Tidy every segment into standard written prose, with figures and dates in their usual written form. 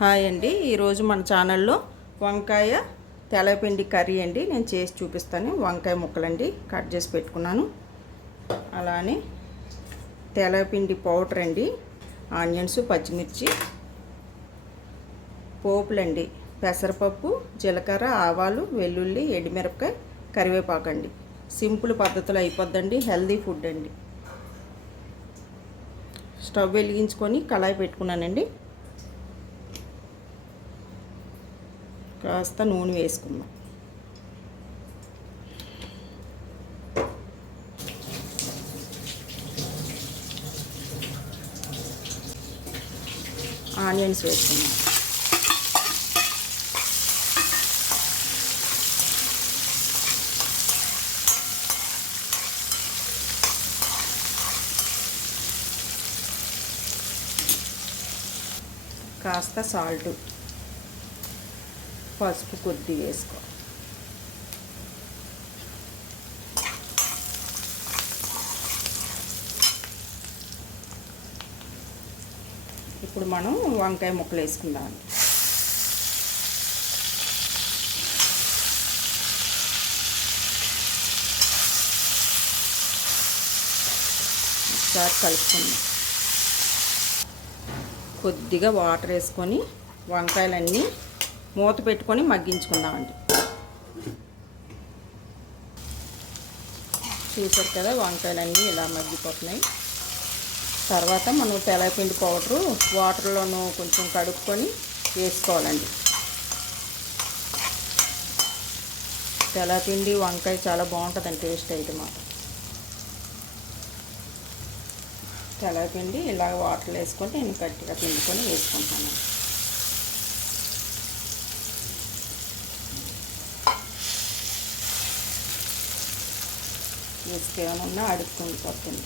Hi అండి, ఈరోజు మన ఛానల్లో వంకాయ తెల్లపిండి కర్రీ అండి నేను చేసి చూపిస్తాను. వంకాయ ముక్కలండి కట్ చేసి పెట్టుకున్నాను. అలానే తెల్లపిండి పౌడర్ అండి, ఆనియన్స్, పచ్చిమిర్చి, పోపులండి, పెసరపప్పు, జీలకర్ర, ఆవాలు, వెల్లుల్లి, ఎండుమిరపకాయ, కరివేపాకు అండి. సింపుల్ పద్ధతిలో అయిపోద్దండి, హెల్దీ ఫుడ్ అండి. స్టవ్ వెలిగించుకొని కళాయి పెట్టుకున్నానండి. కాస్త నూనె వేసుకుందాం. ఆనియన్స్ వేసుకుందాం. కాస్త సాల్ట్, పసుపు కొద్ది వేసుకో. ఇప్పుడు మనం వంకాయ ముక్కలు వేసుకుందాం. ఒకసారి కలుపుకుందాం. కొద్దిగా వాటర్ వేసుకొని వంకాయలన్నీ మూత పెట్టుకొని మగ్గించుకుందామండి. చూసారు కదా, వంకాయలన్నీ ఇలా మగ్గిపోతున్నాయి. తర్వాత మనం తెల్లపిండి పౌడరు వాటర్లోనూ కొంచెం కడుక్కొని వేసుకోవాలండి. తెల్లపిండి వంకాయ చాలా బాగుంటుందండి, టేస్ట్ అయితే మాత్రం. తెల్లపిండి ఇలా వాటర్లో వేసుకొని నేను గట్టిగా పిండుకొని వేసుకుంటాను. వేసుకేమన్నా అడుక్కుండి పడుతుంది.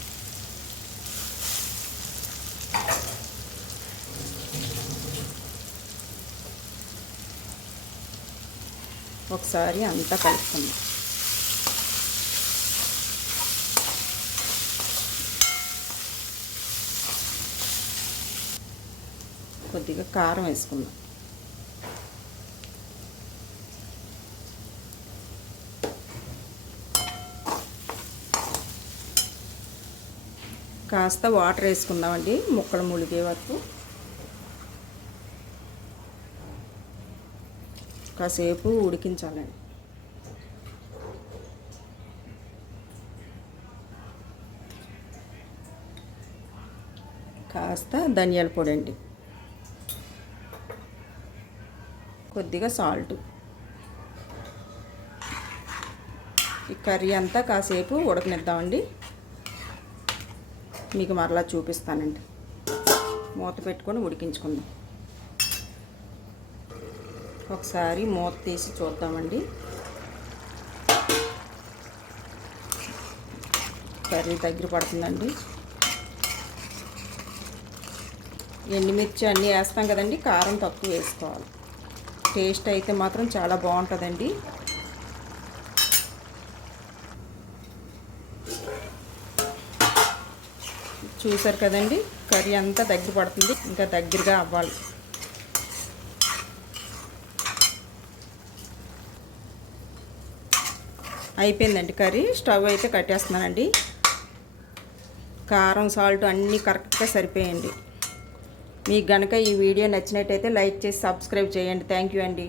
ఒకసారి అంతా కలుపుకుందాం. కొద్దిగా కారం వేసుకుందాం. కాస్త వాటర్ వేసుకుందామండి ముక్కలు ములిగే వరకు. కాసేపు ఉడికించాలండి. కాస్త ధనియాల పొడి అండి, కొద్దిగా సాల్ట్. ఈ కర్రీ అంతా కాసేపు ఉడకనిద్దామండి. మీకు మరలా చూపిస్తానండి. మూత పెట్టుకొని ఉడికించుకుందాం. ఒకసారి మూత తీసి చూద్దామండి. కర్రీ దగ్గర పడుతుందండి. ఎండుమిర్చి అన్నీ వేస్తాం కదండి, కారం తక్కువ వేసుకోవాలి. టేస్ట్ అయితే మాత్రం చాలా బాగుంటుందండి. చూసారు కదండి, కర్రీ అంతా దగ్గర పడుతుంది, ఇంకా దగ్గరగా అవ్వాలి. అయిపోయిందండి కర్రీ. స్టవ్ అయితే కట్టేస్తున్నానండి. కారం, సాల్ట్ అన్నీ కరెక్ట్గా సరిపోయండి. మీకు కనుక ఈ వీడియో నచ్చినట్టయితే లైక్ చేసి సబ్స్క్రైబ్ చేయండి. థ్యాంక్ యూ అండి.